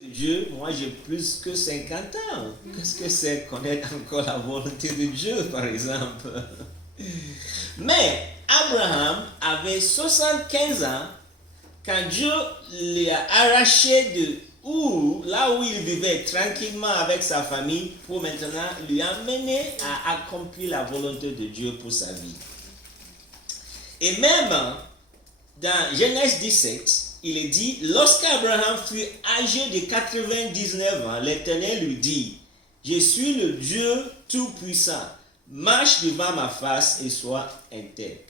Dieu, moi j'ai plus que 50 ans. Qu'est-ce que c'est connaître encore la volonté de Dieu, par exemple? Mais Abraham avait 75 ans quand Dieu l'a arraché de là où il vivait tranquillement avec sa famille, pour maintenant lui amener à accomplir la volonté de Dieu pour sa vie. Et même dans Genèse 17, il est dit, lorsqu'Abraham fut âgé de 99 ans, l'Éternel lui dit, je suis le Dieu Tout-Puissant, marche devant ma face et sois intègre.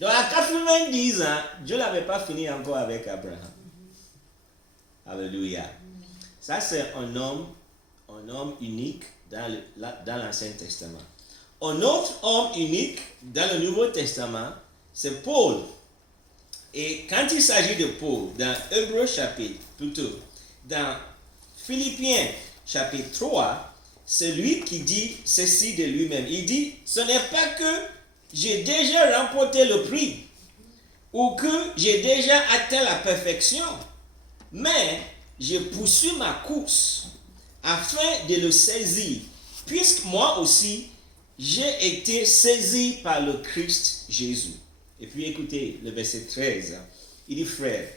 Donc à 90 ans, Dieu n'avait pas fini encore avec Abraham. Alléluia. Ça c'est un homme unique dans l'Ancien Testament. Un autre homme unique dans le Nouveau Testament, c'est Paul. Et quand il s'agit de Paul, dans Hébreux chapitre, plutôt, dans Philippiens chapitre 3, c'est lui qui dit ceci de lui-même. Il dit, ce n'est pas que j'ai déjà remporté le prix ou que j'ai déjà atteint la perfection, mais je poursuis ma course afin de le saisir, puisque moi aussi, j'ai été saisi par le Christ Jésus. Et puis écoutez le verset 13. Il dit, frère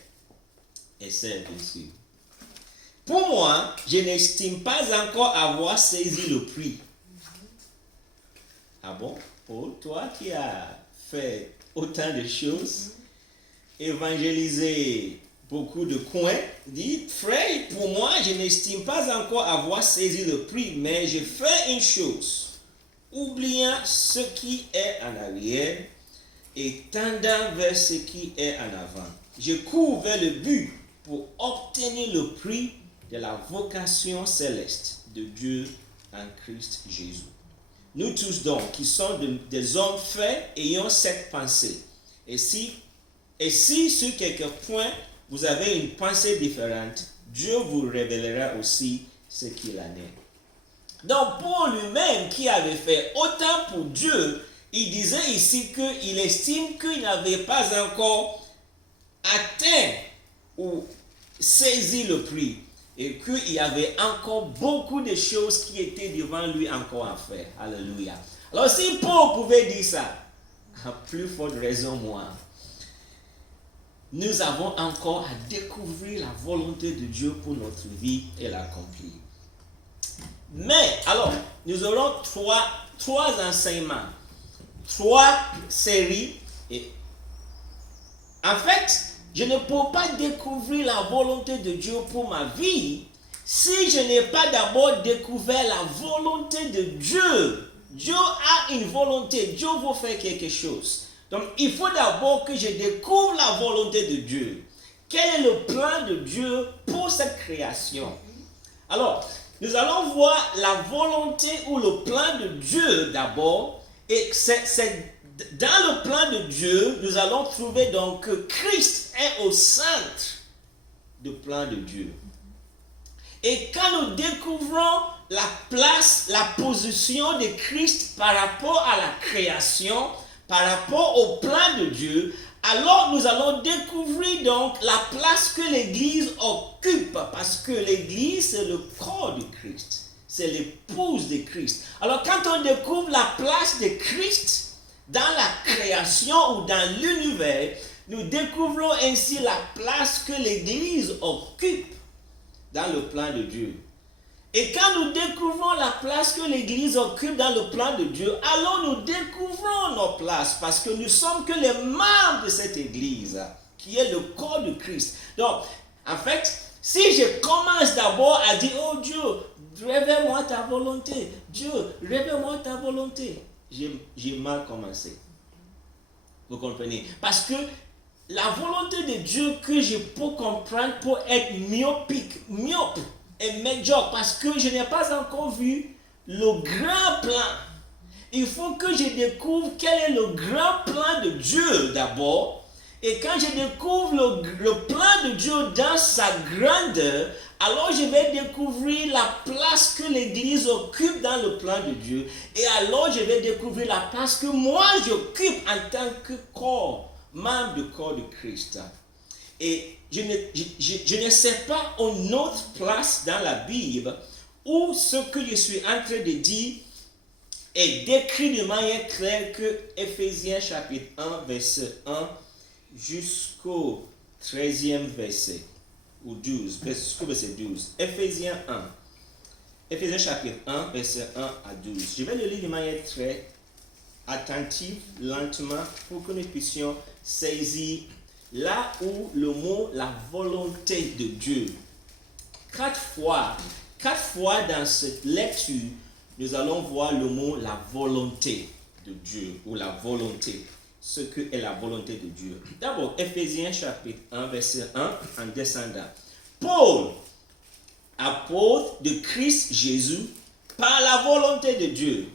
et sœur, bien sûr. Pour moi, je n'estime pas encore avoir saisi le prix. Ah bon, Paul, toi qui as fait autant de choses, évangélisé beaucoup de coins, dit, frère, pour moi, je n'estime pas encore avoir saisi le prix, mais je fais une chose, oubliant ce qui est en arrière et tendant vers ce qui est en avant. Je cours vers le but pour obtenir le prix de la vocation céleste de Dieu en Christ Jésus. Nous tous donc, qui sommes des hommes faits, ayons cette pensée. Et si sur quelques points, vous avez une pensée différente, Dieu vous révélera aussi ce qu'il en est. Donc, pour lui-même, qui avait fait autant pour Dieu, il disait ici qu'il estime qu'il n'avait pas encore atteint ou saisi le prix et qu'il y avait encore beaucoup de choses qui étaient devant lui encore à faire. Alléluia. Alors si Paul pouvait dire ça, à plus forte raison moi, nous avons encore à découvrir la volonté de Dieu pour notre vie et l'accomplir. Mais alors, nous aurons trois enseignements. 3 séries. Et en fait, je ne peux pas découvrir la volonté de Dieu pour ma vie si je n'ai pas d'abord découvert la volonté de Dieu. Dieu a une volonté, Dieu veut faire quelque chose. Donc, il faut d'abord que je découvre la volonté de Dieu. Quel est le plan de Dieu pour cette création? Alors, nous allons voir la volonté ou le plan de Dieu d'abord. Et c'est dans le plan de Dieu, nous allons trouver donc que Christ est au centre du plan de Dieu. Et quand nous découvrons la place, la position de Christ par rapport à la création, par rapport au plan de Dieu, alors nous allons découvrir donc la place que l'Église occupe, parce que l'Église c'est le corps de Christ. C'est l'épouse de Christ. Alors quand on découvre la place de Christ dans la création ou dans l'univers, nous découvrons ainsi la place que l'Église occupe dans le plan de Dieu. Et quand nous découvrons la place que l'Église occupe dans le plan de Dieu, alors nous découvrons nos places parce que nous sommes que les membres de cette Église qui est le corps de Christ. Donc, en fait, si je commence d'abord à dire, oh Dieu, révèle-moi ta volonté. Dieu, révèle-moi ta volonté. J'ai mal commencé. Vous comprenez? Parce que la volonté de Dieu que je peux comprendre pour être myope et médiocre, parce que je n'ai pas encore vu le grand plan. Il faut que je découvre quel est le grand plan de Dieu d'abord. Et quand je découvre le plan de Dieu dans sa grandeur, alors je vais découvrir la place que l'Église occupe dans le plan de Dieu. Et alors je vais découvrir la place que moi j'occupe en tant que corps, membre du corps de Christ. Et je ne sais pas une autre place dans la Bible où ce que je suis en train de dire est décrit de manière claire que Éphésiens chapitre 1, verset 1 jusqu'au 13e verset, ou 12, jusqu'au verset 12. Éphésiens 1. Éphésiens chapitre 1, verset 1 à 12. Je vais le lire de manière très attentive, lentement, pour que nous puissions saisir là où le mot la volonté de Dieu. Quatre fois dans cette lecture, nous allons voir le mot la volonté de Dieu ou la volonté. Ce que est la volonté de Dieu. D'abord, Éphésiens chapitre 1, verset 1, en descendant. Paul, apôtre de Christ Jésus, par la volonté de Dieu.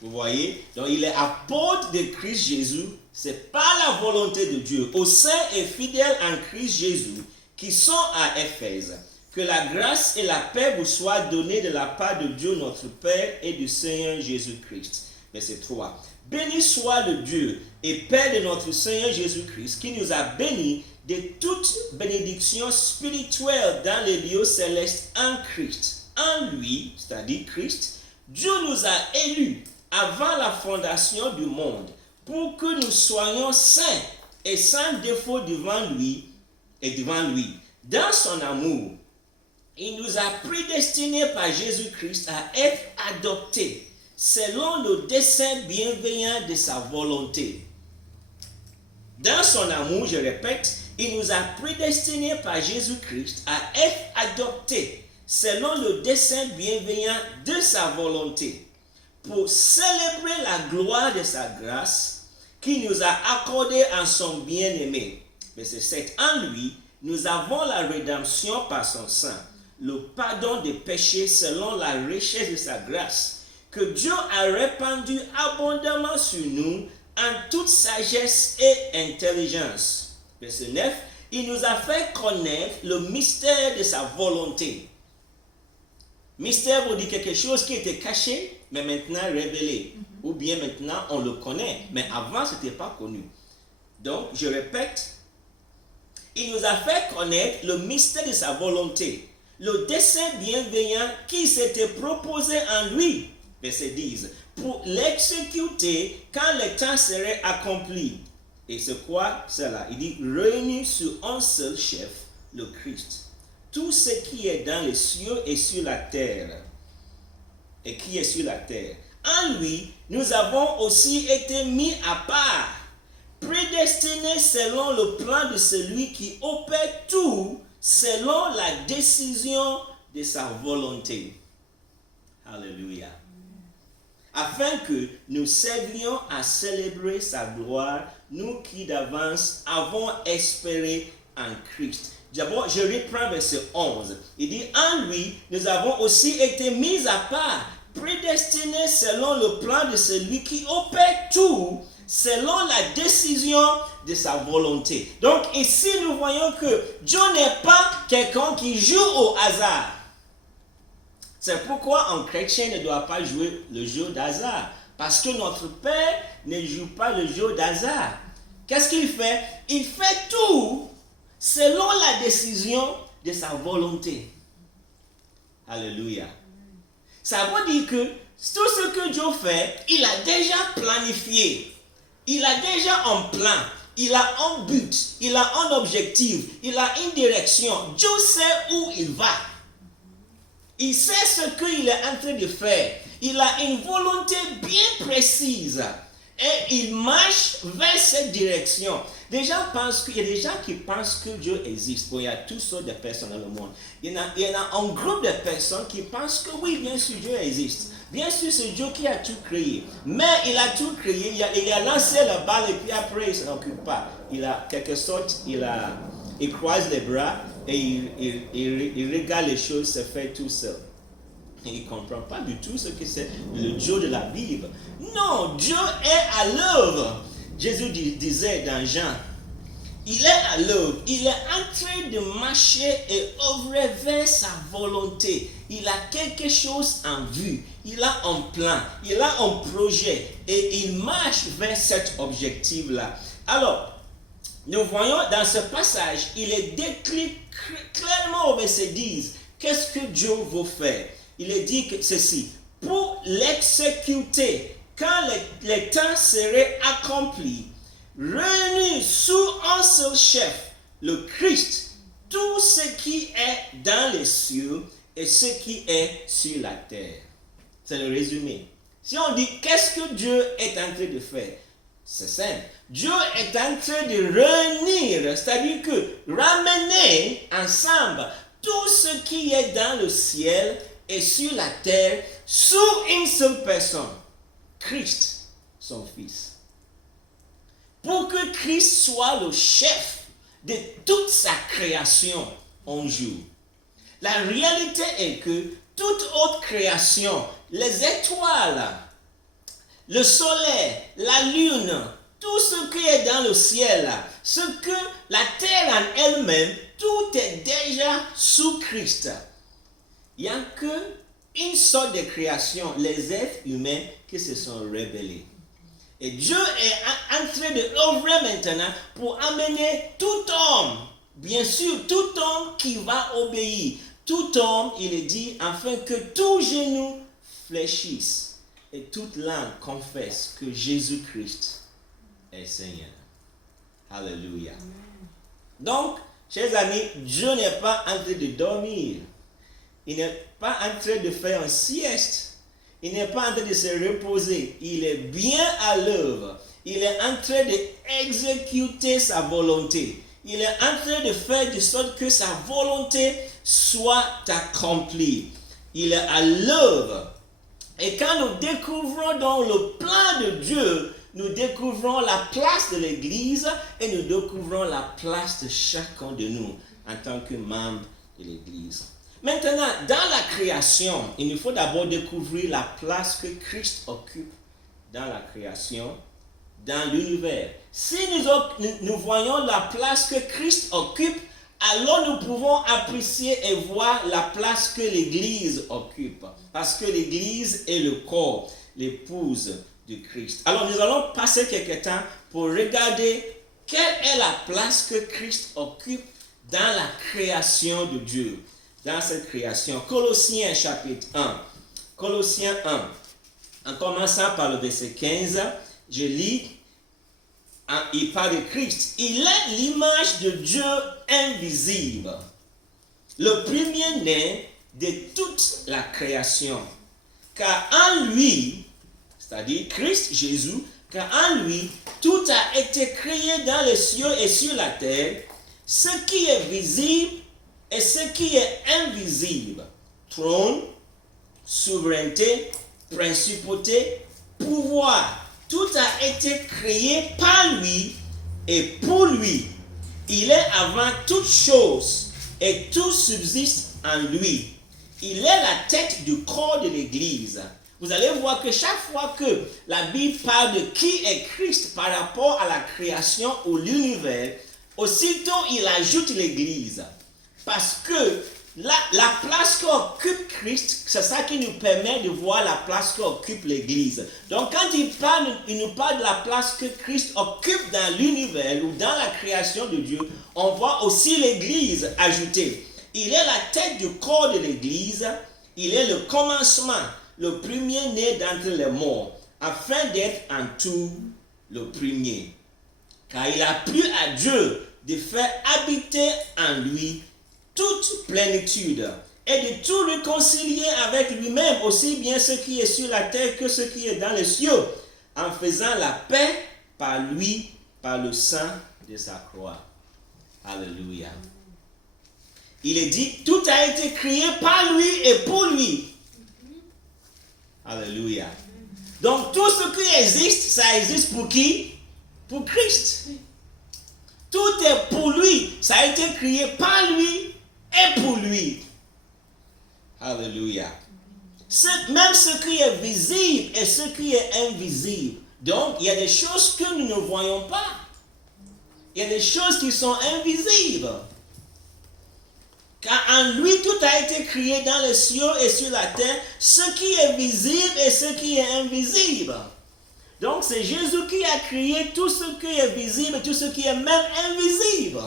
Vous voyez? Donc, il est apôtre de Christ Jésus. C'est par la volonté de Dieu, aux saints et fidèles en Christ Jésus, qui sont à Éphèse. Que la grâce et la paix vous soient données de la part de Dieu notre Père et du Seigneur Jésus-Christ. Verset 3. Béni soit le Dieu et Père de notre Seigneur Jésus-Christ, qui nous a bénis de toute bénédiction spirituelle dans les lieux célestes en Christ. En lui, c'est-à-dire Christ, Dieu nous a élus avant la fondation du monde pour que nous soyons saints et sans défaut devant lui. Dans son amour, il nous a prédestinés par Jésus-Christ à être adoptés selon le dessein bienveillant de sa volonté. Dans son amour, je répète, il nous a prédestinés par Jésus-Christ à être adoptés selon le dessein bienveillant de sa volonté, pour célébrer la gloire de sa grâce qui nous a accordée en son bien-aimé. Verset 7. En lui, nous avons la rédemption par son sang, le pardon des péchés selon la richesse de sa grâce, que Dieu a répandu abondamment sur nous en toute sagesse et intelligence. Verset 9. Il nous a fait connaître le mystère de sa volonté. Mystère vous dit quelque chose qui était caché, mais maintenant révélé. Ou bien maintenant on le connaît, mais avant ce n'était pas connu. Donc, je répète, il nous a fait connaître le mystère de sa volonté, le dessein bienveillant qui s'était proposé en lui. Verset 10. Pour l'exécuter quand le temps serait accompli. Et c'est quoi cela? Il dit, réunis sur un seul chef, le Christ. Tout ce qui est dans les cieux et sur la terre. Et qui est sur la terre. En lui, nous avons aussi été mis à part, prédestinés selon le plan de celui qui opère tout selon la décision de sa volonté. Alléluia. Afin que nous servions à célébrer sa gloire, nous qui d'avance avons espéré en Christ. D'abord, je reprends verset 11. Il dit, en lui, nous avons aussi été mis à part, prédestinés selon le plan de celui qui opère tout, selon la décision de sa volonté. Donc ici, nous voyons que Dieu n'est pas quelqu'un qui joue au hasard. C'est pourquoi un chrétien ne doit pas jouer le jeu d'hasard. Parce que notre Père ne joue pas le jeu d'hasard. Qu'est-ce qu'il fait? Il fait tout selon la décision de sa volonté. Alléluia. Ça veut dire que tout ce que Dieu fait, il a déjà planifié. Il a déjà un plan. Il a un but. Il a un objectif. Il a une direction. Dieu sait où il va. Il sait ce qu'il est en train de faire. Il a une volonté bien précise. Et il marche vers cette direction. Il y a des gens qui pensent que Dieu existe. Bon, il y a toutes sortes de personnes dans le monde. Il y en a un groupe de personnes qui pensent que oui, bien sûr, Dieu existe. Bien sûr, c'est Dieu qui a tout créé. Mais il a tout créé. Il a lancé la balle et puis après, il ne s'en occupe pas. Il a, quelque sorte, il croise les bras et il regarde les choses se faire tout seul. Et il ne comprend pas du tout ce que c'est le Dieu de la Bible. Non, Dieu est à l'œuvre. Jésus disait dans Jean, il est à l'œuvre, il est en train de marcher et œuvrer vers sa volonté. Il a quelque chose en vue, il a un plan, il a un projet et il marche vers cet objectif-là. Alors, nous voyons dans ce passage, il est décrit clairement au verset 10. Qu'est-ce que Dieu veut faire? Il est dit que ceci, pour l'exécuter, quand les temps seraient accomplis, réunis sous un seul chef, le Christ, tout ce qui est dans les cieux et ce qui est sur la terre. C'est le résumé. Si on dit qu'est-ce que Dieu est en train de faire, c'est simple. Dieu est en train de réunir, c'est-à-dire que ramener ensemble tout ce qui est dans le ciel et sur la terre sous une seule personne, Christ, son Fils. Pour que Christ soit le chef de toute sa création un jour. La réalité est que toute autre création, les étoiles, le soleil, la lune, tout ce qui est dans le ciel, ce que la terre en elle-même, tout est déjà sous Christ. Il n'y a qu'une sorte de création, les êtres humains, qui se sont rebellés. Et Dieu est en train de œuvrer maintenant pour amener tout homme, bien sûr, tout homme qui va obéir. Tout homme, il est dit, afin que tout genou fléchisse et toute langue confesse que Jésus-Christ est Seigneur. Alléluia. Donc, chers amis, Dieu n'est pas en train de dormir. Il n'est pas en train de faire un sieste. Il n'est pas en train de se reposer. Il est bien à l'œuvre. Il est en train d'exécuter sa volonté. Il est en train de faire de sorte que sa volonté soit accomplie. Il est à l'œuvre. Et quand nous découvrons dans le plan de Dieu, nous découvrons la place de l'Église et nous découvrons la place de chacun de nous en tant que membre de l'Église. Maintenant, dans la création, il nous faut d'abord découvrir la place que Christ occupe dans la création, dans l'univers. Si nous voyons la place que Christ occupe, alors nous pouvons apprécier et voir la place que l'Église occupe. Parce que l'Église est le corps, l'épouse de Christ. Alors nous allons passer quelques temps pour regarder quelle est la place que Christ occupe dans la création de Dieu. Dans cette création. Colossiens chapitre 1. Colossiens 1. En commençant par le verset 15, je lis, il parle de Christ. Il est l'image de Dieu invisible, le premier-né de toute la création. Car en lui, c'est-à-dire Christ Jésus, car en lui, tout a été créé dans les cieux et sur la terre, ce qui est visible et ce qui est invisible, trône, souveraineté, principauté, pouvoir, tout a été créé par lui et pour lui. Il est avant toutes choses et tout subsiste en lui. Il est la tête du corps de l'Église. Vous allez voir que chaque fois que la Bible parle de qui est Christ par rapport à la création ou l'univers, aussitôt il ajoute l'Église. Parce que la place qu'occupe Christ, c'est ça qui nous permet de voir la place qu'occupe l'Église. Donc quand il nous parle de la place que Christ occupe dans l'univers ou dans la création de Dieu, on voit aussi l'Église ajoutée. Il est la tête du corps de l'Église, il est le commencement, le premier-né d'entre les morts, afin d'être en tout le premier. Car il a plu à Dieu de faire habiter en lui toute plénitude et de tout réconcilier avec lui-même, aussi bien ce qui est sur la terre que ce qui est dans les cieux, en faisant la paix par lui, par le sang de sa croix. Alléluia. Il est dit, tout a été créé par lui et pour lui. Alléluia. Donc tout ce qui existe, ça existe pour qui? Pour Christ. Tout est pour lui. Ça a été créé par lui et pour lui. Alléluia. Même ce qui est visible et ce qui est invisible. Donc, il y a des choses que nous ne voyons pas. Il y a des choses qui sont invisibles. Car en lui, tout a été créé dans les cieux et sur la terre, ce qui est visible et ce qui est invisible. Donc c'est Jésus qui a créé tout ce qui est visible et tout ce qui est même invisible.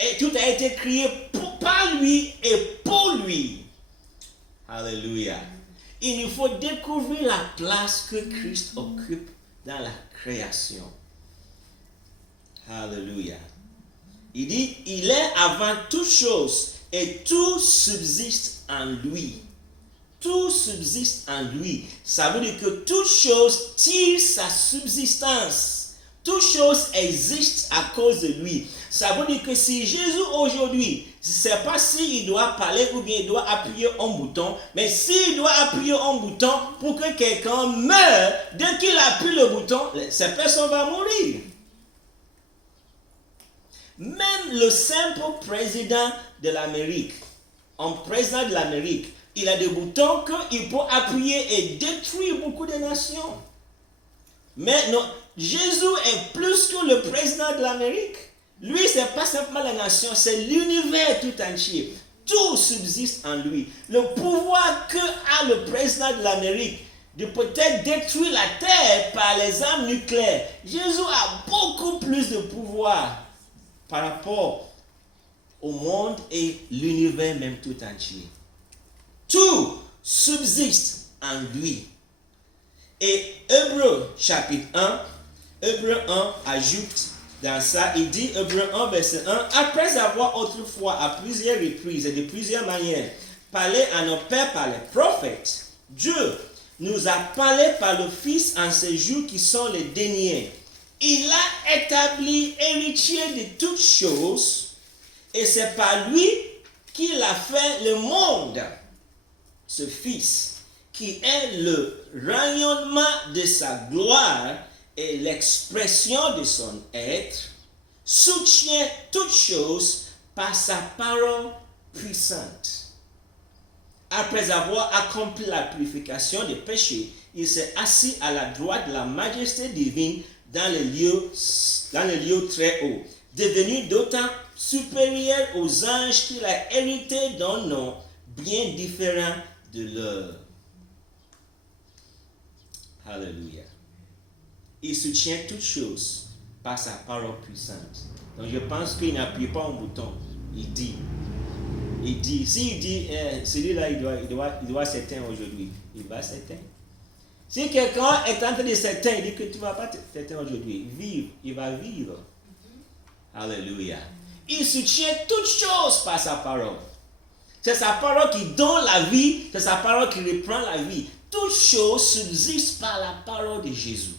Et tout a été créé par lui et pour lui. Alléluia. Il nous faut découvrir la place que Christ occupe dans la création. Alléluia. Il dit, il est avant toute chose et tout subsiste en lui. Tout subsiste en lui. Ça veut dire que toute chose tire sa subsistance. Toute chose existe à cause de lui. Ça veut dire que si Jésus aujourd'hui, je ne sais pas s'il doit parler ou bien il doit appuyer un bouton, mais s'il doit appuyer un bouton pour que quelqu'un meure, dès qu'il appuie le bouton, cette personne va mourir. Même le simple président de l'Amérique, un président de l'Amérique, il a des boutons qu'il peut appuyer et détruire beaucoup de nations. Mais non, Jésus est plus que le président de l'Amérique. Lui, ce n'est pas simplement la nation, c'est l'univers tout entier. Tout subsiste en lui. Le pouvoir que a le président de l'Amérique de peut-être détruire la terre par les armes nucléaires, Jésus a beaucoup plus de pouvoir par rapport au monde et l'univers même tout entier. Tout subsiste en lui. Et Hébreux chapitre 1, Hébreux 1 ajoute dans ça, il dit, Hébreux 1 verset 1, après avoir autrefois à plusieurs reprises et de plusieurs manières parlé à nos pères par les prophètes, Dieu nous a parlé par le Fils en ces jours qui sont les derniers. Il a établi héritier de toutes choses et c'est par lui qu'il a fait le monde. Ce Fils qui est le rayonnement de sa gloire et l'expression de son être, soutient toutes choses par sa parole puissante. Après avoir accompli la purification des péchés, il s'est assis à la droite de la majesté divine dans les lieux très hauts, devenu d'autant supérieur aux anges qu'il a hérité d'un nom bien différent de leur. Alléluia. Il soutient toutes choses par sa parole puissante. Donc je pense qu'il n'appuie pas un bouton. Il dit. S'il dit, celui-là, il doit s'éteindre aujourd'hui, il va s'éteindre. Si quelqu'un est en train de s'éteindre, il dit que tu ne vas pas t'éteindre aujourd'hui. Vivre, il va vivre. Alléluia. Il soutient toutes choses par sa parole. C'est sa parole qui donne la vie, c'est sa parole qui reprend la vie. Toutes choses subsistent par la parole de Jésus.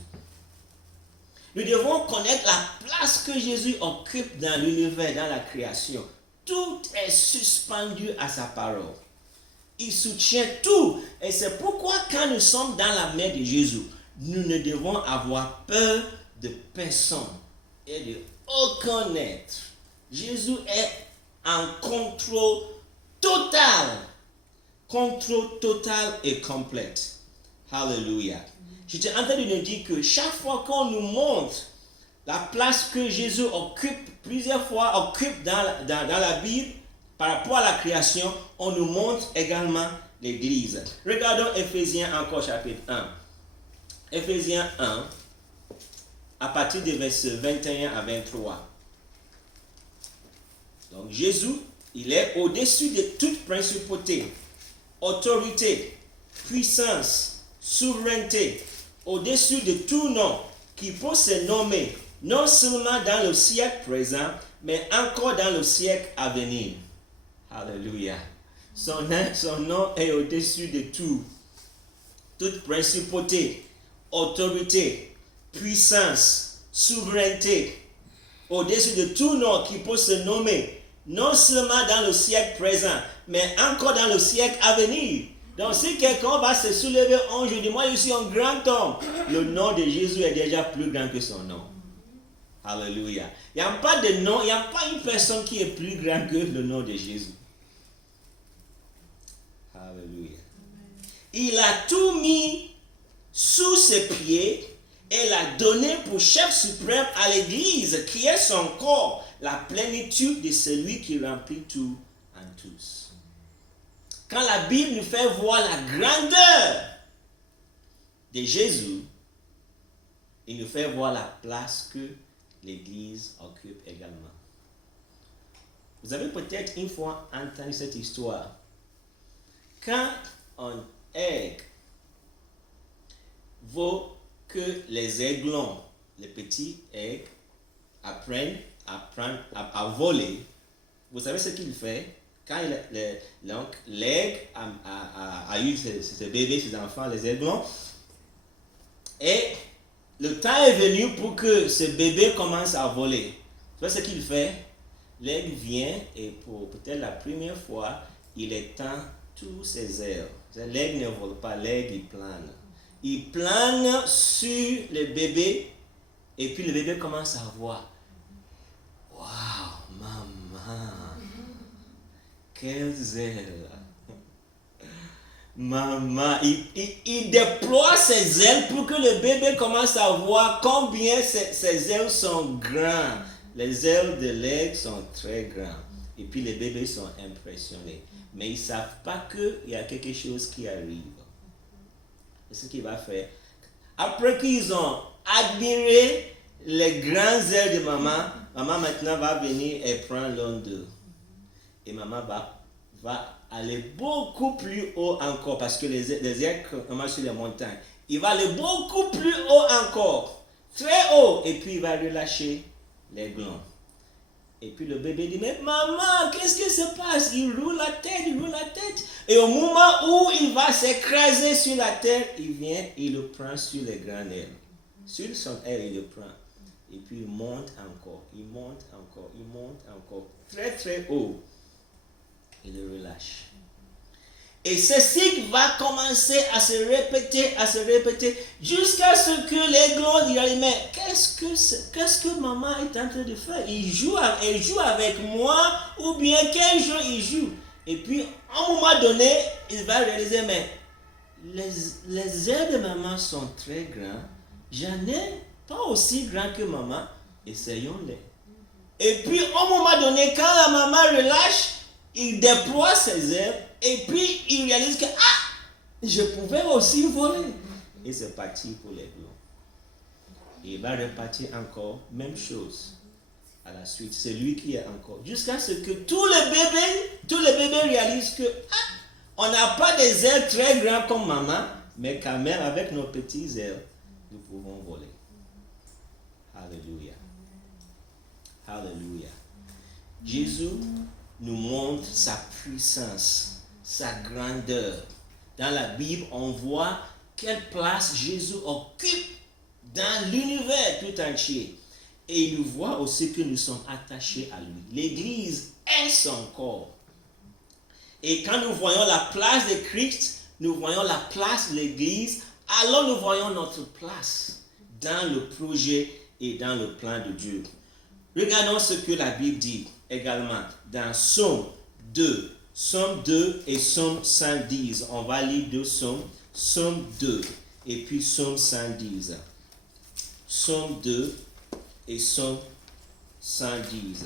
Nous devons connaître la place que Jésus occupe dans l'univers, dans la création. Tout est suspendu à sa parole. Il soutient tout. Et c'est pourquoi quand nous sommes dans la main de Jésus, nous ne devons avoir peur de personne et de aucun être. Jésus est en contrôle total. Contrôle total et complet. Alléluia. J'étais en train de nous dire que chaque fois qu'on nous montre la place que Jésus occupe, plusieurs fois occupe dans la Bible, par rapport à la création, on nous montre également l'Église. Regardons Éphésiens encore chapitre 1. Éphésiens 1, à partir des versets 21 à 23. Donc Jésus, il est au-dessus de toute principauté, autorité, puissance, souveraineté, au-dessus de tout nom qui peut se nommer, non seulement dans le siècle présent, mais encore dans le siècle à venir. Alléluia. Son nom est au-dessus de tout. Toute principauté, autorité, puissance, souveraineté, au-dessus de tout nom qui peut se nommer, non seulement dans le siècle présent, mais encore dans le siècle à venir. Donc si quelqu'un va se soulever un jour, dit moi je suis un grand homme, le nom de Jésus est déjà plus grand que son nom. Alléluia. Il n'y a pas de nom, il n'y a pas une personne qui est plus grande que le nom de Jésus. Alléluia. Il a tout mis sous ses pieds et l'a donné pour chef suprême à l'Église, qui est son corps, la plénitude de celui qui remplit tout en tous. Quand la Bible nous fait voir la grandeur de Jésus, il nous fait voir la place que l'Église occupe également. Vous avez peut-être une fois entendu cette histoire. Quand un aigle veut que les aiglons, les petits aigles, apprennent à voler, vous savez ce qu'il fait? Quand l'aigle a eu ses bébés, ses enfants, les aiglons, et le temps est venu pour que ce bébé commence à voler. Vous savez ce qu'il fait? L'aigle vient et pour peut-être la première fois, il étend tous ses ailes. L'aigle ne vole pas, l'aigle il plane. Il plane sur le bébé et puis le bébé commence à voir. Waouh, maman! Quelles ailes! Maman, il déploie ses ailes pour que le bébé commence à voir combien ses ailes sont grandes. Les ailes de l'aigle sont très grandes. Et puis les bébés sont impressionnés. Mais ils ne savent pas qu'il y a quelque chose qui arrive. Et ce qu'il va faire, après qu'ils ont admiré les grandes ailes de maman, maman maintenant va venir et prendre l'un d'eux. Et maman va aller beaucoup plus haut encore, parce que les aigles commencent sur les montagnes. Il va aller beaucoup plus haut encore, très haut, et puis il va relâcher l'aiglon. Et puis le bébé dit, mais maman, qu'est-ce qui se passe? Il roule la tête. Et au moment où il va s'écraser sur la terre, il vient, il le prend sur les grandes ailes. Sur son aile, il le prend. Et puis il monte encore, très très haut. Il le relâche. Et ce cycle va commencer à se répéter, jusqu'à ce que l'aiglon dira, mais qu'est-ce que maman est en train de faire? Elle joue avec moi, ou bien quel jeu il joue? Et puis, à un moment donné, il va réaliser, mais les ailes de maman sont très grandes, j'en ai pas aussi grand que maman, essayons-les. Et puis, au moment donné, quand la maman relâche, il déploie ses ailes, et puis il réalise que je pouvais aussi voler. Et c'est parti pour l'aiglon. Il va repartir encore, même chose. À la suite, c'est lui qui est encore. Jusqu'à ce que tous les bébés réalisent que on n'a pas des ailes très grandes comme maman, mais quand même avec nos petites ailes, nous pouvons voler. Alléluia. Alléluia. Jésus nous montre sa puissance, sa grandeur. Dans la Bible, on voit quelle place Jésus occupe dans l'univers tout entier. Et il nous voit aussi que nous sommes attachés à lui. L'Église est son corps. Et quand nous voyons la place de Christ, nous voyons la place de l'Église, alors nous voyons notre place dans le projet et dans le plan de Dieu. Regardons ce que la Bible dit également dans Psaume 2 et Psaume 110. On va lire deux psaumes, Psaume 2 et puis Psaume 110. Psaume 2 et Psaume 110.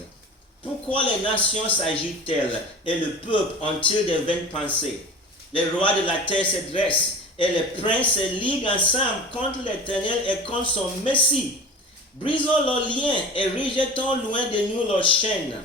Pourquoi les nations s'agitent-elles et le peuple ont-ils des vaines pensées? Les rois de la terre se dressent et les princes se liguent ensemble contre l'Éternel et contre son Messie. Brisons leurs liens et rejetons loin de nous leurs chaînes.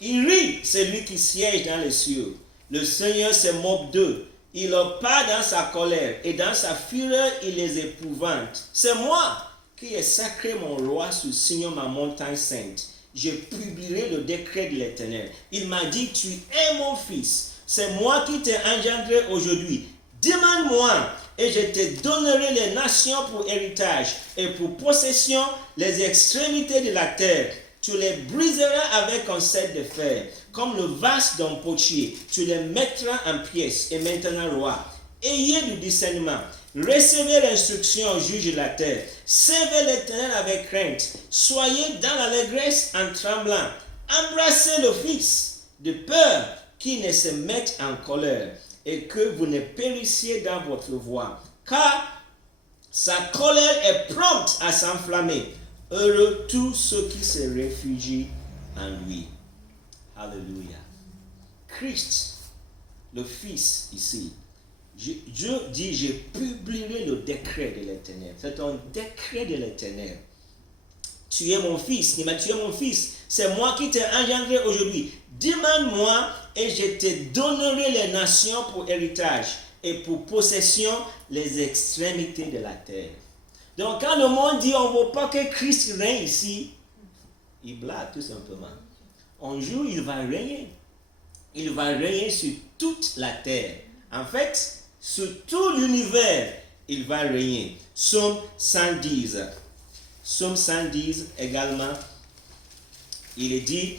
Il rit celui qui siège dans les cieux. Le Seigneur se moque d'eux. Il leur parle dans sa colère et dans sa fureur il les épouvante. C'est moi qui ai sacré mon roi sous Sion, ma montagne sainte. Je publierai le décret de l'Éternel. Il m'a dit, tu es mon fils. C'est moi qui t'ai engendré aujourd'hui. Demande-moi et je te donnerai les nations pour héritage et pour possession les extrémités de la terre. Tu les briseras avec un cèdre de fer, comme le vase d'un potier. Tu les mettras en pièces. Et maintenant, roi, ayez du discernement. Recevez l'instruction, juge de la terre. Servez l'Éternel avec crainte. Soyez dans l'allégresse en tremblant. Embrassez le Fils, de peur qu'il ne se mette en colère et que vous ne périssiez dans votre voie. Car sa colère est prompte à s'enflammer. Heureux tous ceux qui se réfugient en lui. Alléluia. Christ, le Fils ici, Dieu dit, je publierai le décret de l'Éternel. C'est un décret de l'Éternel. Tu es mon fils, tu es mon fils. C'est moi qui t'ai engendré aujourd'hui. Demande-moi et je te donnerai les nations pour héritage et pour possession les extrémités de la terre. Donc quand le monde dit on ne veut pas que Christ règne ici, il blague tout simplement. Un jour il va régner. Il va régner sur toute la terre. En fait, sur tout l'univers, il va régner. Psaume 110. Psaume 110 également, il est dit,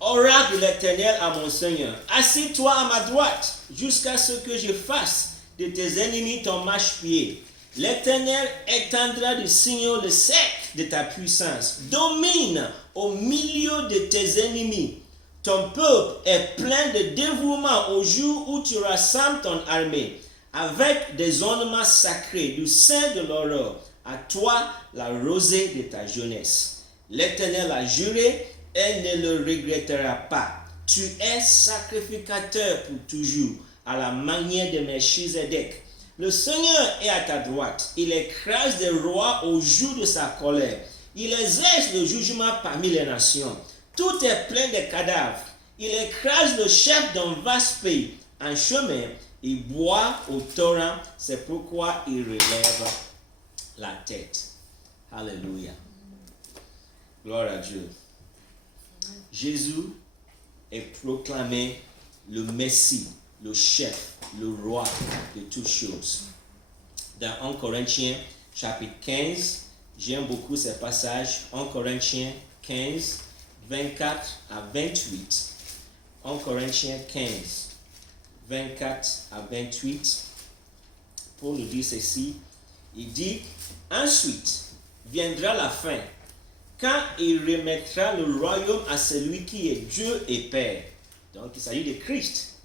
oracle de l'Éternel à mon Seigneur, assis-toi à ma droite, jusqu'à ce que je fasse de tes ennemis ton marchepied. L'Éternel étendra du signaux le sec de ta puissance. Domine au milieu de tes ennemis. Ton peuple est plein de dévouement au jour où tu rassembles ton armée, avec des ornements sacrés du sein de l'aurore. À toi la rosée de ta jeunesse. L'Éternel a juré et ne le regrettera pas. Tu es sacrificateur pour toujours, à la manière de Melchizedek. Le Seigneur est à ta droite. Il écrase des rois au jour de sa colère. Il exerce le jugement parmi les nations. Tout est plein de cadavres. Il écrase le chef d'un vaste pays. En chemin, il boit au torrent. C'est pourquoi il relève la tête. Alléluia. Gloire à Dieu. Jésus est proclamé le Messie, le chef, le roi de toutes choses. Dans 1 Corinthiens chapitre 15, j'aime beaucoup ces passages. 1 Corinthiens 15, 24 à 28. 1 Corinthiens 15, 24 à 28. Pour nous dire ceci, il dit, ensuite viendra la fin, quand il remettra le royaume à celui qui est Dieu et Père. Donc il s'agit de Christ.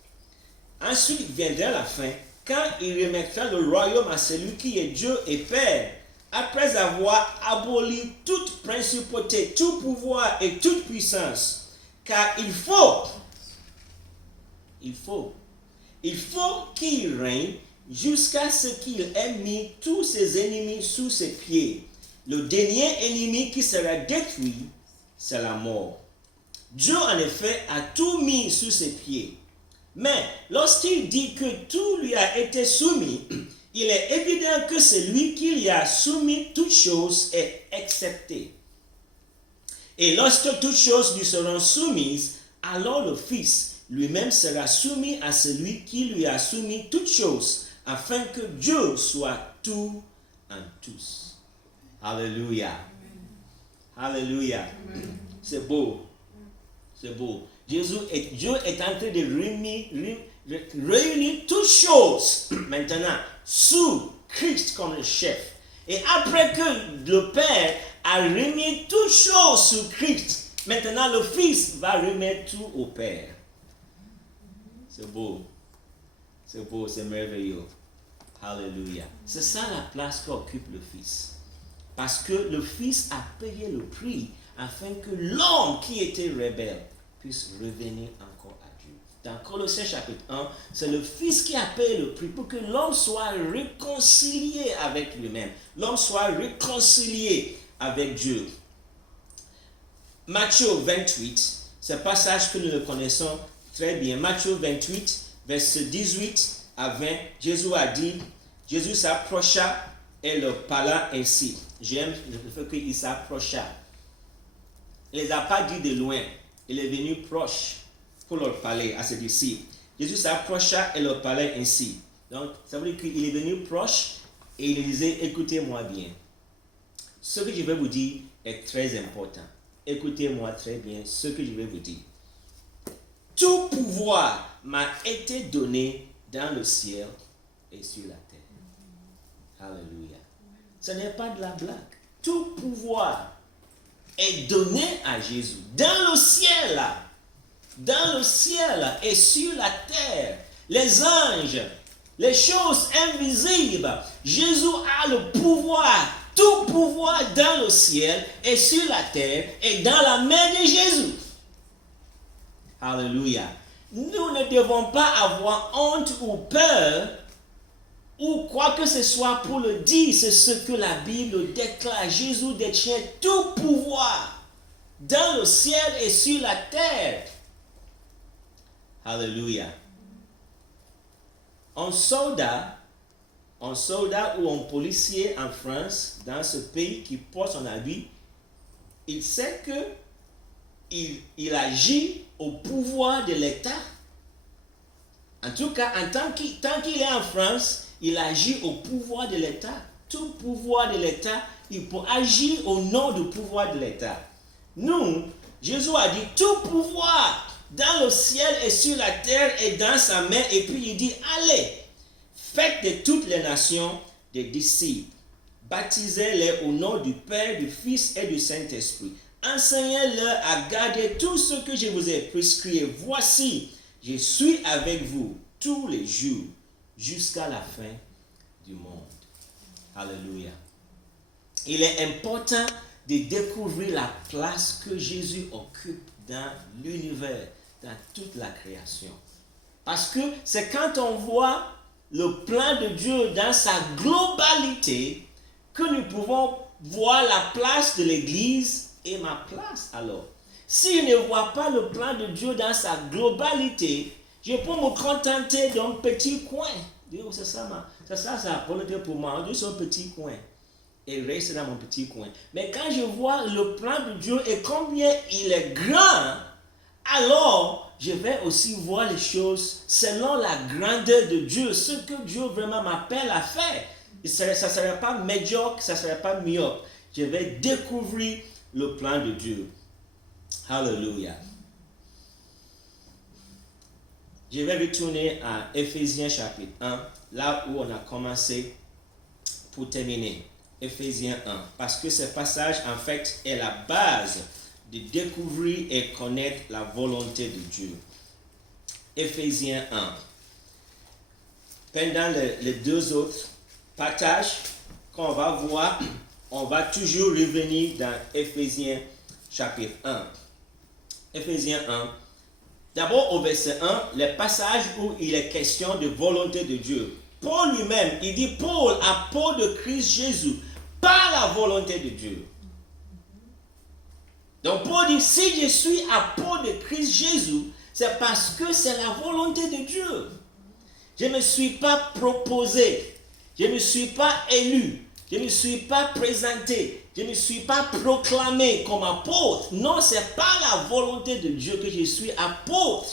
Ensuite viendra la fin, quand il remettra le royaume à celui qui est Dieu et Père, après avoir aboli toute principauté, tout pouvoir et toute puissance. Car il faut qu'il règne jusqu'à ce qu'il ait mis tous ses ennemis sous ses pieds. Le dernier ennemi qui sera détruit, c'est la mort. Dieu, en effet, a tout mis sous ses pieds. Mais lorsqu'il dit que tout lui a été soumis, il est évident que celui qui lui a soumis toutes choses est accepté. Et lorsque toutes choses lui seront soumises, alors le Fils lui-même sera soumis à celui qui lui a soumis toutes choses, afin que Dieu soit tout en tous. Alléluia. Alléluia. C'est beau. C'est beau. Dieu est en train de réunir toutes choses maintenant sous Christ comme le chef. Et après que le Père a remis toutes choses sous Christ, maintenant le Fils va remettre tout au Père. C'est beau. C'est beau, c'est merveilleux. Alléluia. C'est ça la place qu'occupe le Fils. Parce que le Fils a payé le prix afin que l'homme qui était rebelle puisse revenir encore à Dieu. Dans Colossiens chapitre 1, c'est le Fils qui a payé le prix pour que l'homme soit réconcilié avec lui-même. L'homme soit réconcilié avec Dieu. Matthieu 28, ce passage que nous le connaissons très bien. Matthieu 28, verset 18 à 20, Jésus a dit, Jésus s'approcha et leur parla ainsi. J'aime le fait qu'il s'approcha. Il ne les a pas dit de loin. Il est venu proche pour leur parler à ses disciples. Jésus s'approcha et leur parlait ainsi. Donc, ça veut dire qu'il est venu proche et il disait, écoutez-moi bien. Ce que je vais vous dire est très important. Écoutez-moi très bien ce que je vais vous dire. Tout pouvoir m'a été donné dans le ciel et sur la terre. Alléluia. Ce n'est pas de la blague. Tout pouvoir est donné à Jésus. Dans le ciel, et sur la terre. Les anges, les choses invisibles. Jésus a le pouvoir. Tout pouvoir dans le ciel et sur la terre est dans la main de Jésus. Alléluia. nous ne devons pas avoir honte ou peur ou quoi que ce soit pour le dire. C'est ce que la Bible déclare. Jésus détient tout pouvoir dans le ciel et sur la terre. Alléluia. Un soldat ou un policier en France, dans ce pays qui porte son habit, il sait que il agit au pouvoir de l'État. En tout cas, tant qu'il est en France, il agit au pouvoir de l'État. Tout pouvoir de l'État, il peut agir au nom du pouvoir de l'État. Nous, Jésus a dit, tout pouvoir dans le ciel et sur la terre est dans sa main. Et puis il dit, allez, faites de toutes les nations des disciples. Baptisez-les au nom du Père, du Fils et du Saint-Esprit. Enseignez-leur à garder tout ce que je vous ai prescrit. Et voici, je suis avec vous tous les jours jusqu'à la fin du monde. Alléluia. Il est important de découvrir la place que Jésus occupe dans l'univers, dans toute la création. Parce que c'est quand on voit le plan de Dieu dans sa globalité que nous pouvons voir la place de l'Église et ma place alors. Si je ne vois pas le plan de Dieu dans sa globalité, je peux me contenter d'un petit coin. C'est ça la volonté pour moi. Dieu, c'est un petit coin. Et rester dans mon petit coin. Mais quand je vois le plan de Dieu et combien il est grand, alors je vais aussi voir les choses selon la grandeur de Dieu, ce que Dieu vraiment m'appelle à faire. Ça ne serait pas médiocre, ça ne serait pas myope. Je vais découvrir le plan de Dieu. Alléluia. Je vais retourner à Éphésiens chapitre 1, là où on a commencé pour terminer. Éphésiens 1. Parce que ce passage, en fait, est la base de découvrir et connaître la volonté de Dieu. Éphésiens 1. Pendant les deux autres passages qu'on va voir, on va toujours revenir dans Éphésiens chapitre 1. Éphésiens 1. D'abord au verset 1, le passage où il est question de volonté de Dieu. Paul lui-même, il dit, Paul, apôtre de Christ Jésus, par la volonté de Dieu. Donc Paul dit, si je suis apôtre de Christ Jésus, c'est parce que c'est la volonté de Dieu. Je ne me suis pas proposé, je ne me suis pas élu, je ne me suis pas présenté, je ne me suis pas proclamé comme apôtre. Non, c'est pas la volonté de Dieu que je suis apôtre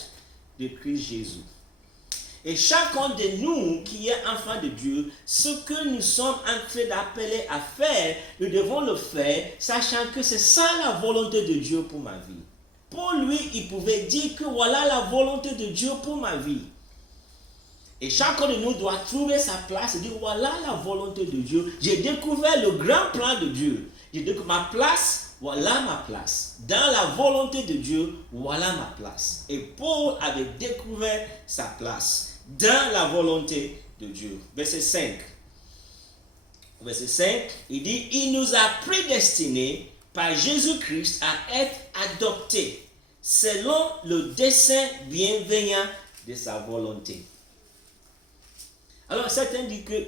de Christ Jésus. Et chacun de nous qui est enfant de Dieu, ce que nous sommes en train d'appeler à faire, nous devons le faire, sachant que c'est ça la volonté de Dieu pour ma vie. Pour lui, il pouvait dire que voilà la volonté de Dieu pour ma vie. Et chacun de nous doit trouver sa place et dire voilà la volonté de Dieu. J'ai découvert le grand plan de Dieu. J'ai découvert ma place, voilà ma place. Dans la volonté de Dieu, voilà ma place. Et Paul avait découvert sa place dans la volonté de Dieu. Verset 5. Verset 5, il dit, il nous a prédestinés par Jésus-Christ à être adoptés selon le dessein bienveillant de sa volonté. Alors certains disent que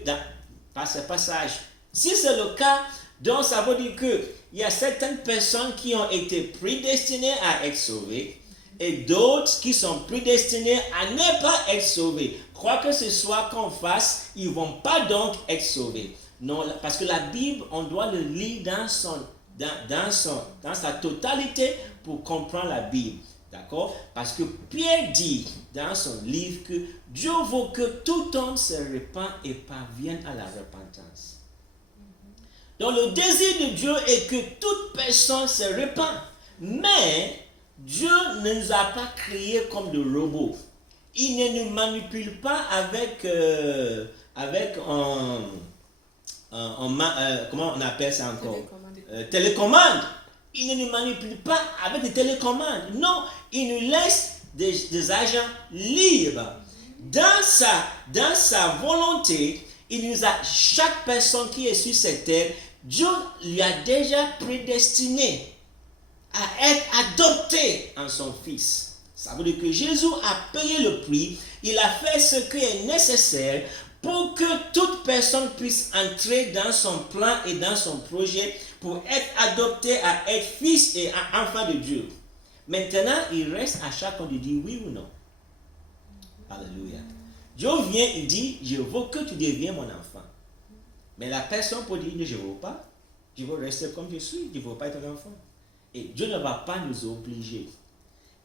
par ce passage, si c'est le cas, donc ça veut dire qu'il y a certaines personnes qui ont été prédestinées à être sauvées et d'autres qui sont prédestinés à ne pas être sauvés. Quoi que ce soit qu'on fasse, ils ne vont pas donc être sauvés. Non, parce que la Bible, on doit le lire dans sa totalité pour comprendre la Bible. D'accord? Parce que Pierre dit dans son livre que Dieu veut que tout homme se répande et parvienne à la repentance. Donc le désir de Dieu est que toute personne se répande. Mais Dieu ne nous a pas créés comme des robots. Il ne nous manipule pas avec comment on appelle ça encore? Télécommande. Il ne nous manipule pas avec des télécommandes. Non, il nous laisse des agents libres. Dans sa volonté, il nous a, chaque personne qui est sur cette terre, Dieu lui a déjà prédestiné à être adopté en son Fils. Ça veut dire que Jésus a payé le prix, il a fait ce qui est nécessaire pour que toute personne puisse entrer dans son plan et dans son projet pour être adopté à être fils et enfant de Dieu. Maintenant, il reste à chacun de dire oui ou non. Alléluia. Dieu vient, il dit, je veux que tu deviennes mon enfant. Mais la personne peut dire, je ne veux pas, je veux rester comme je suis, je ne veux pas être un enfant. Et Dieu ne va pas nous obliger.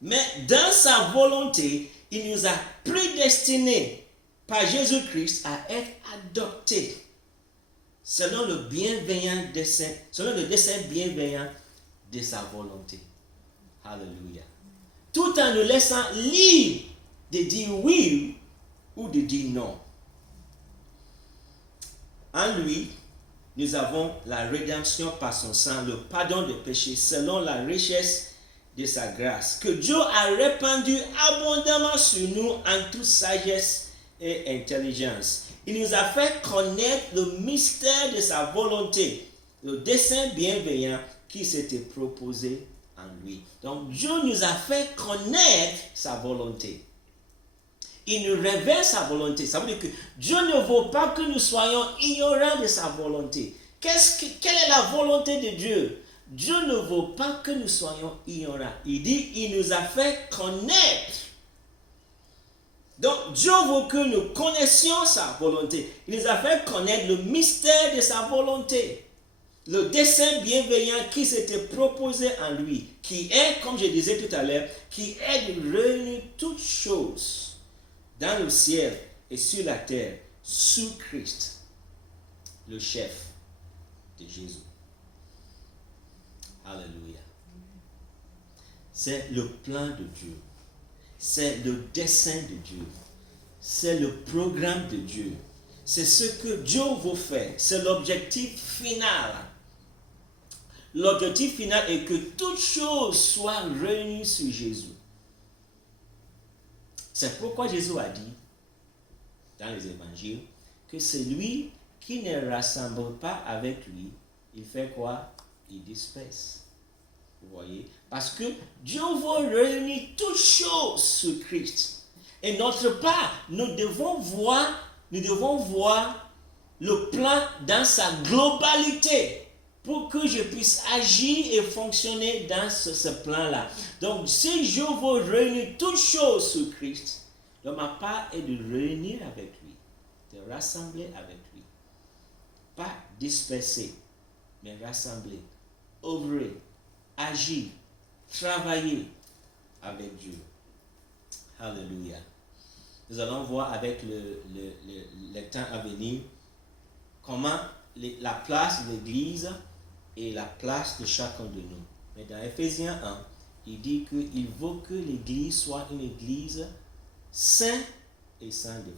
Mais dans sa volonté, il nous a prédestinés par Jésus-Christ à être adoptés selon le dessein bienveillant de sa volonté. Alléluia. Tout en nous laissant libres de dire oui ou de dire non. En lui, nous avons la rédemption par son sang, le pardon des péchés selon la richesse de sa grâce, que Dieu a répandu abondamment sur nous en toute sagesse et intelligence. Il nous a fait connaître le mystère de sa volonté, le dessein bienveillant qui s'était proposé en lui. Donc Dieu nous a fait connaître sa volonté. Il nous révèle sa volonté. Ça veut dire que Dieu ne veut pas que nous soyons ignorants de sa volonté. Quelle est la volonté de Dieu? Dieu ne veut pas que nous soyons ignorants. Il dit, il nous a fait connaître. Donc Dieu veut que nous connaissions sa volonté. Il nous a fait connaître le mystère de sa volonté. Le dessein bienveillant qui s'était proposé en lui. Qui est, comme je disais tout à l'heure, qui est de réunir toutes choses dans le ciel et sur la terre, sous Christ, le chef de Jésus. Alléluia. C'est le plan de Dieu. C'est le dessein de Dieu. C'est le programme de Dieu. C'est ce que Dieu veut faire. C'est l'objectif final. L'objectif final est que toutes choses soient réunies sur Jésus. C'est pourquoi Jésus a dit dans les évangiles que celui qui ne rassemble pas avec lui, il fait quoi? Il disperse. Vous voyez? Parce que Dieu veut réunir toutes choses sur Christ. Et notre part, nous devons voir le plan dans sa globalité pour que je puisse agir et fonctionner dans ce plan-là. Donc, si je veux réunir toutes choses sur Christ, donc ma part est de réunir avec lui, de rassembler avec lui. Pas disperser, mais rassembler, œuvrer, agir, travailler avec Dieu. Alléluia. Nous allons voir avec le temps à venir comment la place de l'Église et la place de chacun de nous. Mais dans Ephésiens 1, il dit qu'il veut que l'Église soit une Église sainte et sans défaut.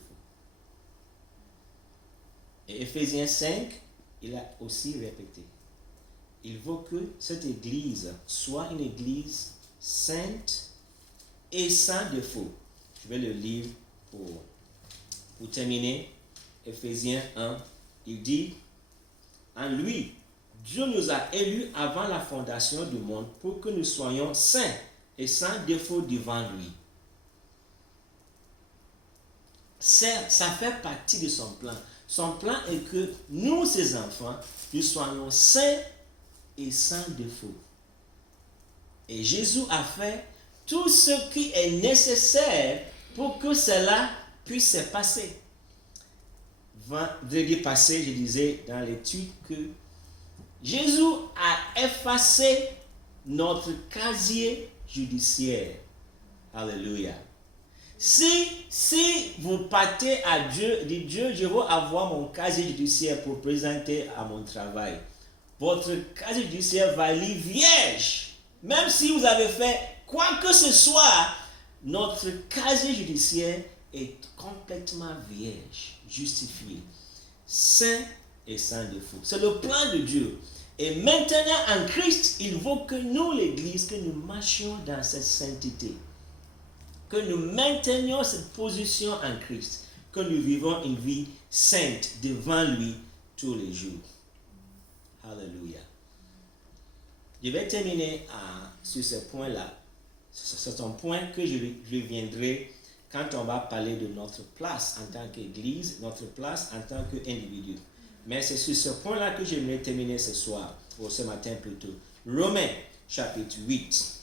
Et Ephésiens 5, il a aussi répété. Il veut que cette Église soit une Église sainte et sans défaut. Je vais le lire pour terminer. Ephésiens 1, il dit, en lui, Dieu nous a élus avant la fondation du monde pour que nous soyons saints et sans défaut devant lui. Ça fait partie de son plan. Son plan est que nous, ses enfants, nous soyons saints et sans défaut. Et Jésus a fait tout ce qui est nécessaire pour que cela puisse se passer. Vendredi passé, je disais dans l'étude que Jésus a effacé notre casier judiciaire. Alléluia. Si vous partez à Dieu, dites Dieu, je veux avoir mon casier judiciaire pour présenter à mon travail. Votre casier judiciaire va aller vierge. Même si vous avez fait quoi que ce soit, notre casier judiciaire est complètement vierge, justifié, saint et sans défaut. C'est le plan de Dieu. Et maintenant, en Christ, il veut que nous, l'Église, que nous marchions dans cette sainteté. Que nous maintenions cette position en Christ. Que nous vivons une vie sainte devant lui tous les jours. Alléluia. Je vais terminer sur ce point-là. C'est un point que je reviendrai quand on va parler de notre place en tant qu'Église, notre place en tant qu'individu. Mais c'est sur ce point-là que j'aimerais terminer ce soir, ou ce matin plutôt. Romains, chapitre 8.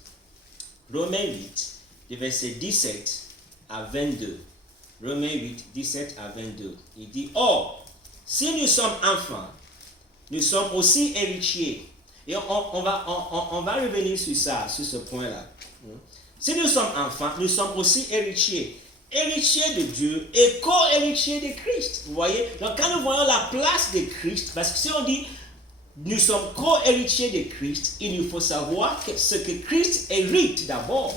Romains 8, des versets 17 à 22. Romains 8, 17 à 22. Il dit, or, si nous sommes enfants, nous sommes aussi héritiers. Et on va revenir sur ça, sur ce point-là. Si nous sommes enfants, nous sommes aussi héritiers. Héritiers de Dieu et co-héritiers de Christ. Vous voyez? Donc quand nous voyons la place de Christ, parce que si on dit nous sommes co-héritiers de Christ, il nous faut savoir ce que Christ hérite d'abord.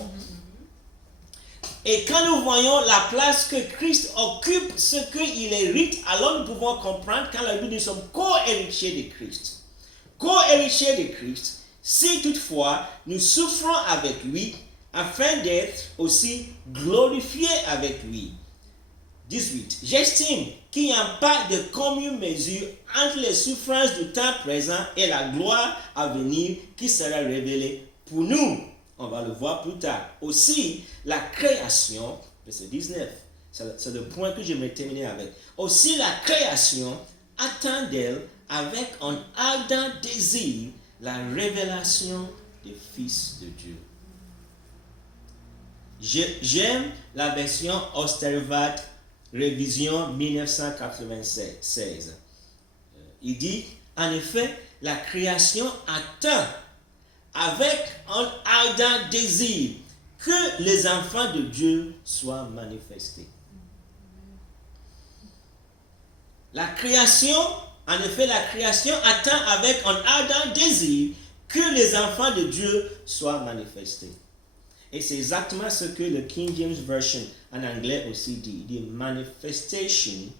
Et quand nous voyons la place que Christ occupe, ce qu'il hérite, alors nous pouvons comprendre quand nous sommes co-héritiers de Christ. Co-héritiers de Christ, si toutefois nous souffrons avec lui, afin d'être aussi glorifiés avec lui. 18. J'estime qu'il n'y a pas de commune mesure entre les souffrances du temps présent et la gloire à venir qui sera révélée pour nous. On va le voir plus tard. Aussi, la création, verset 19, c'est le point que j'aimerais terminer avec. Aussi, la création attend d'elle avec un ardent désir la révélation des fils de Dieu. J'aime la version Osterwald, révision 1996. Il dit, en effet, la création attend avec un ardent désir que les enfants de Dieu soient manifestés. La création, en effet, la création attend avec un ardent désir que les enfants de Dieu soient manifestés. Et c'est exactement ce que le King James Version en anglais aussi dit. Il dit manifestation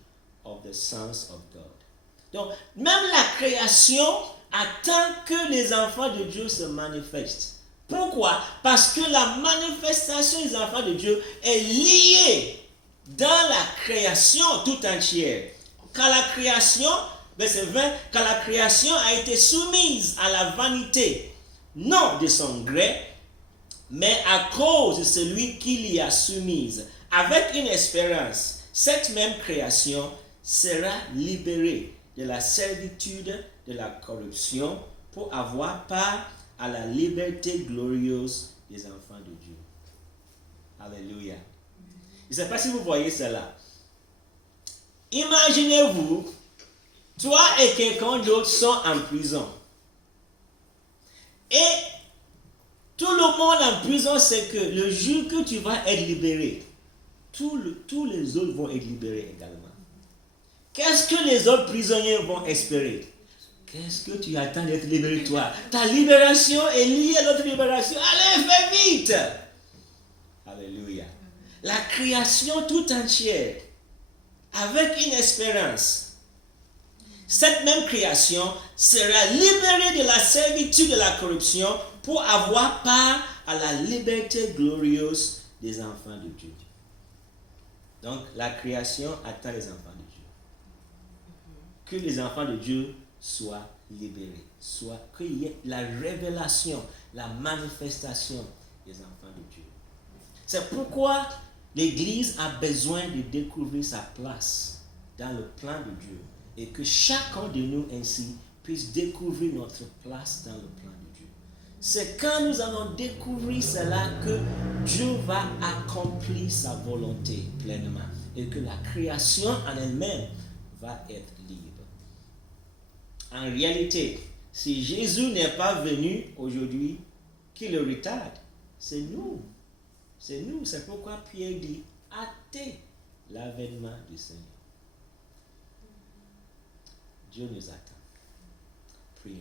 of the sons of God. Donc, même la création attend que les enfants de Dieu se manifestent. Pourquoi? Parce que la manifestation des enfants de Dieu est liée dans la création tout entière. Quand la création, verset 20, quand la création a été soumise à la vanité, non de son gré, mais à cause de celui qui l'y a soumise, avec une espérance, cette même création sera libérée de la servitude de la corruption pour avoir part à la liberté glorieuse des enfants de Dieu. Alléluia. Je ne sais pas si vous voyez cela. Imaginez-vous, toi et quelqu'un d'autre sont en prison. Et tout le monde en prison sait que le jour que tu vas être libéré, tous les autres vont être libérés également. Qu'est-ce que les autres prisonniers vont espérer? Qu'est-ce que tu attends d'être libéré toi? Ta libération est liée à notre libération. Allez, fais vite! Alléluia. La création tout entière, avec une espérance, cette même création sera libérée de la servitude de la corruption pour avoir part à la liberté glorieuse des enfants de Dieu. Donc, la création attend les enfants de Dieu. Que les enfants de Dieu soient libérés, qu'il y ait la révélation, la manifestation des enfants de Dieu. C'est pourquoi l'Église a besoin de découvrir sa place dans le plan de Dieu et que chacun de nous ainsi puisse découvrir notre place dans le plan de Dieu. C'est quand nous allons découvrir cela que Dieu va accomplir sa volonté pleinement et que la création en elle-même va être libre. En réalité, si Jésus n'est pas venu aujourd'hui, qui le retarde? C'est nous. C'est nous. C'est pourquoi Pierre dit, hâtez l'avènement du Seigneur. Dieu nous attend. Prions.